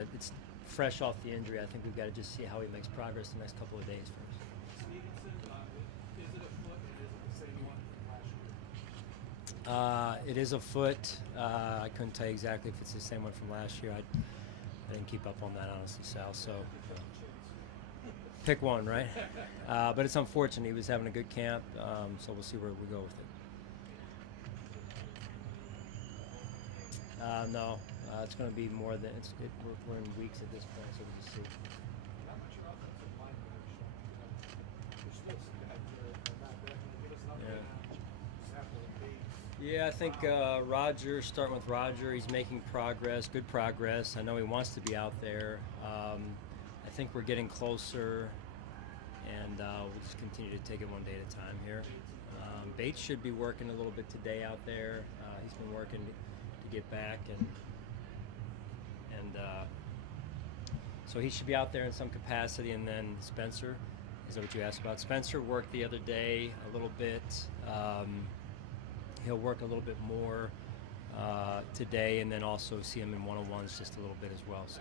It's fresh off the injury. I think we've got to just see how he makes progress the next couple of days first. Stevenson, is it a foot or is it the same one from last year? It is a foot. I couldn't tell you exactly if it's the same one from last year. I didn't keep up on that, honestly, Sal. So pick one, right? But it's unfortunate. He was having a good camp, so we'll see where we go with it. No, it's going to be more than we're in weeks at this point, so we'll just see. How much your offensive line there's still some guys that are not back. Give us an update on Sample and Bates. Yeah, I think Roger, starting with Roger, he's making progress, good progress. I know he wants to be out there. I think we're getting closer, and we'll just continue to take it one day at a time here. Bates should be working a little bit today out there. He's been working to get back, and so he should be out there in some capacity. And then Spencer, is that what you asked about? Spencer worked the other day a little bit. He'll work a little bit more today, and then also see him in one-on-ones just a little bit as well. So.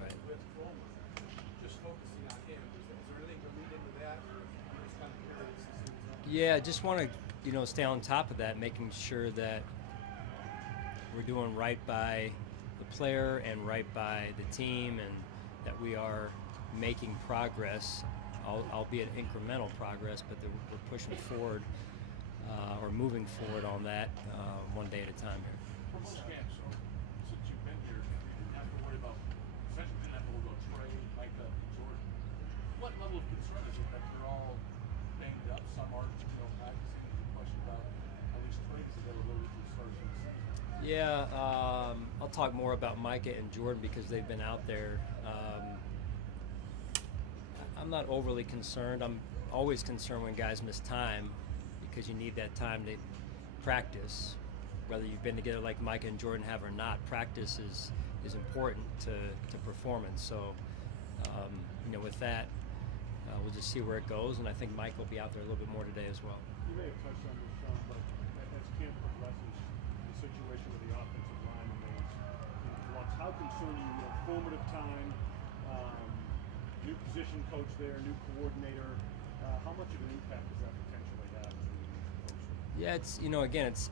Right. Just focusing on him. Is there anything to read into that? Or just kind of curious to see what's up? Yeah, just want to stay on top of that, making sure that we're doing right by the player and right by the team, and that we are making progress, albeit incremental progress, but that we're pushing forward or moving forward on that one day at a time here. From both camps, so since you've been here, you didn't have to worry about, essentially didn't have to worry about Trey, Micah, and Jordan. What level of concern is it that they're all banged up? Some aren't, practicing. There's a question about at least Trey, because they were a little bit started from the season. Yeah, I'll talk more about Micah and Jordan because they've been out there. I'm not overly concerned. I'm always concerned when guys miss time because you need that time to practice. Whether you've been together like Micah and Jordan have or not, practice is important to performance. So, with that, we'll just see where it goes, and I think Mike will be out there a little bit more today as well. You may have touched on this, Sean, but as camp progresses, the situation with the offensive line remains in flux. How concerned are you? Formative time, new position coach there, new coordinator. How much of an impact does that potentially have? Yeah, it's again, it's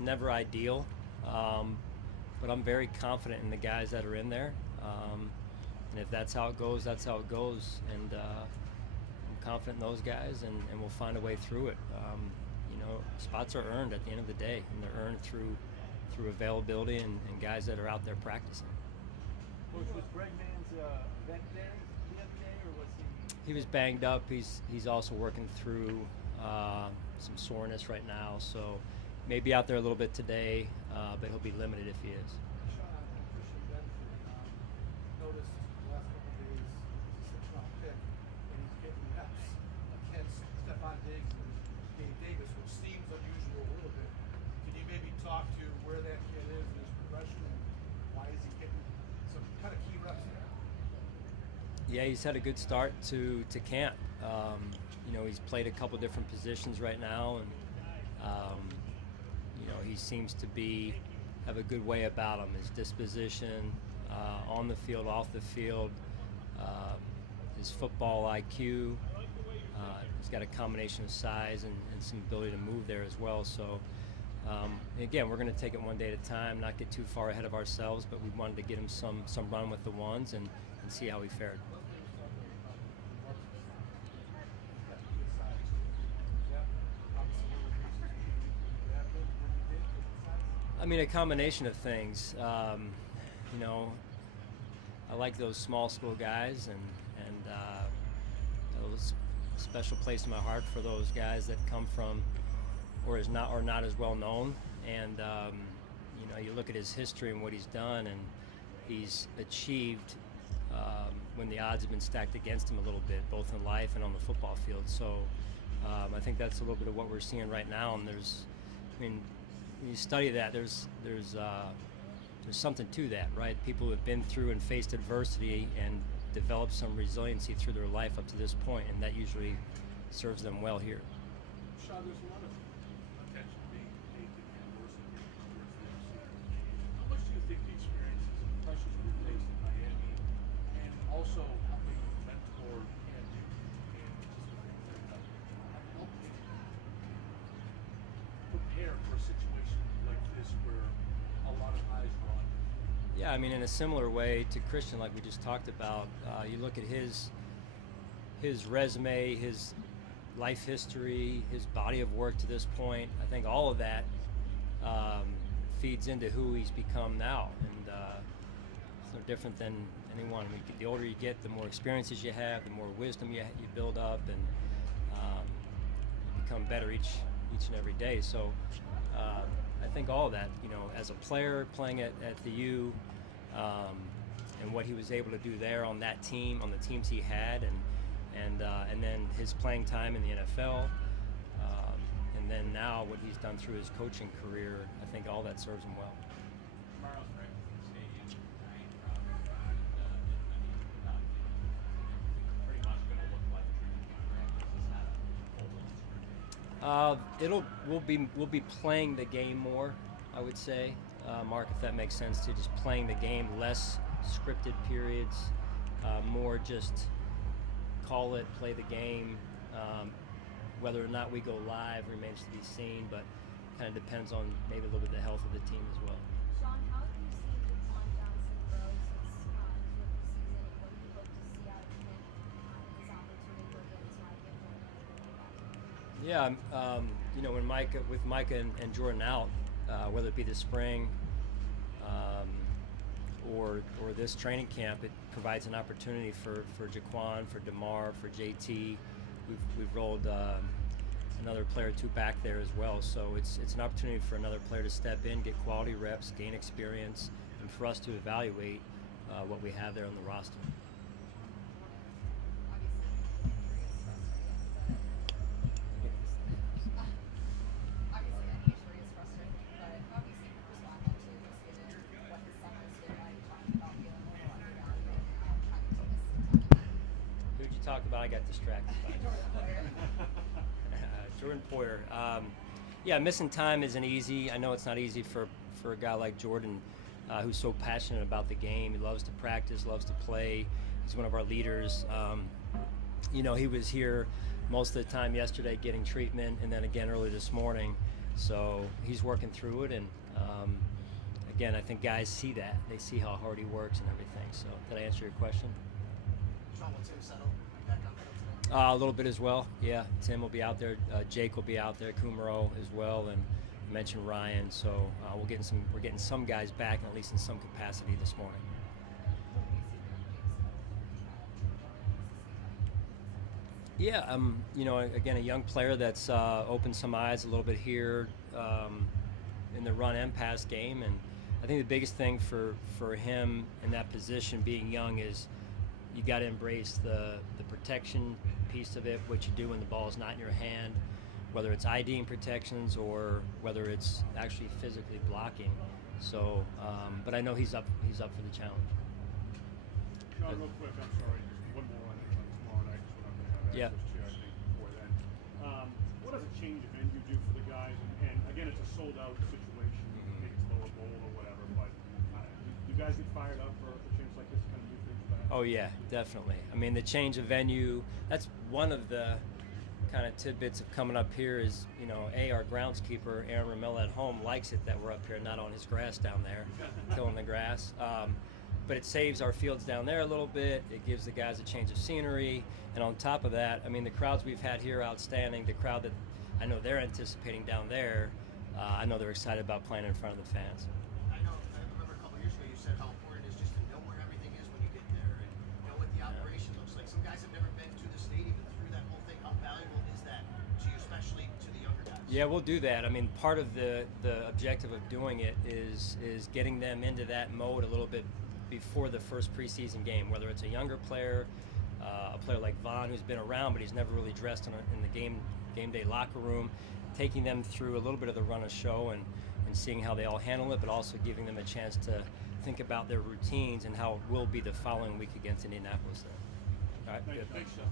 never ideal, but I'm very confident in the guys that are in there, and if that's how it goes, that's how it goes, and I'm confident in those guys, and we'll find a way through it. Spots are earned at the end of the day, and they're earned through availability and guys that are out there practicing. Was Greg Mann's vet there the other day, or was he? He was banged up. He's also working through some soreness right now, so maybe out there a little bit today, but he'll be limited if he is. Sean, Christian Benford, noticed the last couple of days he's a six-round pick, and he's getting reps against Stephon Diggs and Dave Davis, which seems unusual a little bit. Can you maybe talk to where that kid is in his progression, and why is he getting some kind of key reps there? Yeah, he's had a good start to camp. He's played a couple different positions right now, and he seems to have a good way about him. His disposition, on the field, off the field, his football IQ. He's got a combination of size and some ability to move there as well. So, again, we're going to take it one day at a time, not get too far ahead of ourselves, but we wanted to get him some run with the ones and see how he fared. I mean, a combination of things. I like those small school guys, and those special place in my heart for those guys that come from or not as well known. And you look at his history and what he's done, and he's achieved when the odds have been stacked against him a little bit, both in life and on the football field. So I think that's a little bit of what we're seeing right now. And when you study that, there's something to that, right? People who have been through and faced adversity and developed some resiliency through their life up to this point, and that usually serves them well here. Sean, there's a lot of attention being paid to prepared for a situation like this where a lot of eyes are on you? Yeah, I mean, in a similar way to Christian, like we just talked about, you look at his resume, his life history, his body of work to this point. I think all of that feeds into who he's become now, and it's no different than anyone. I mean, the older you get, the more experiences you have, the more wisdom you build up, and you become better each and every day. So I think all of that, you know, as a player playing at the U, and what he was able to do there on that team, on the teams he had, and then his playing time in the NFL, and then now what he's done through his coaching career, I think all that serves him well. Tomorrow's breakfast stadium tonight, pretty much going to look like We'll be playing the game more, I would say, Mark, if that makes sense, to just playing the game, less scripted periods, more just call it, play the game. Whether or not we go live remains to be seen, but kind of depends on maybe a little bit the health of the team as well. Sean, how have you seen Jaquan Johnson grow since his rookie season, and what do you hope to see out of him his opportunity to get his life in? Yeah, you know, when with Micah and Jordan out, whether it be this spring or this training camp, it provides an opportunity for Jaquan, for DeMar, for JT. We've rolled another player or two back there as well, so it's an opportunity for another player to step in, get quality reps, gain experience, and for us to evaluate what we have there on the roster. Who'd you talk about? I got distracted by Jordan Poyer. Yeah, missing time isn't easy. I know it's not easy for a guy like Jordan, who's so passionate about the game. He loves to practice, loves to play. He's one of our leaders. You know, he was here most of the time yesterday getting treatment, and then again early this morning. So he's working through it, and again, I think guys see that. They see how hard he works and everything. So did I answer your question? Sean, will Tim settle back on field today? A little bit as well. Yeah, Tim will be out there. Jake will be out there. Kumaro as well, and I mentioned Ryan. So we're getting some guys back, at least in some capacity this morning. Yeah, you know, again, a young player that's opened some eyes a little bit here in the run and pass game, and I think the biggest thing for him in that position, being young, is you got to embrace the protection piece of it, what you do when the ball is not in your hand, whether it's IDing protections or whether it's actually physically blocking. So, but I know he's up for the challenge. Sean, real quick, I'm sorry, just one more on tomorrow night, is what I'm going to have Yeah. access to, I think, before then. What does a change of venue do for the guys? And again, it's a sold-out situation, maybe it's lower bowl or whatever, but do you guys get fired up for a chance like this to kind of do things back? Oh yeah, definitely. I mean, the change of venue, that's one of the kind of tidbits of coming up here is, you know, our groundskeeper, Aaron Ramella at home, likes it that we're up here, not on his grass down there, killing the grass. But it saves our fields down there a little bit. It gives the guys a change of scenery. And on top of that, I mean, the crowds we've had here are outstanding. The crowd that I know they're anticipating down there, I know they're excited about playing in front of the fans. I remember a couple years ago you said how important it is just to know where everything is when you get there and know what the operation looks like. Some guys have never been to the stadium and through that whole thing. How valuable is that to you, especially to the younger guys? Yeah, we'll do that. I mean, part of the objective of doing it is getting them into that mode a little bit before the first preseason game, whether it's a younger player, a player like Vaughn who's been around but he's never really dressed in the game day locker room, taking them through a little bit of the run of show and seeing how they all handle it, but also giving them a chance to think about their routines and how it will be the following week against Indianapolis. All right, good. Thanks, Sean.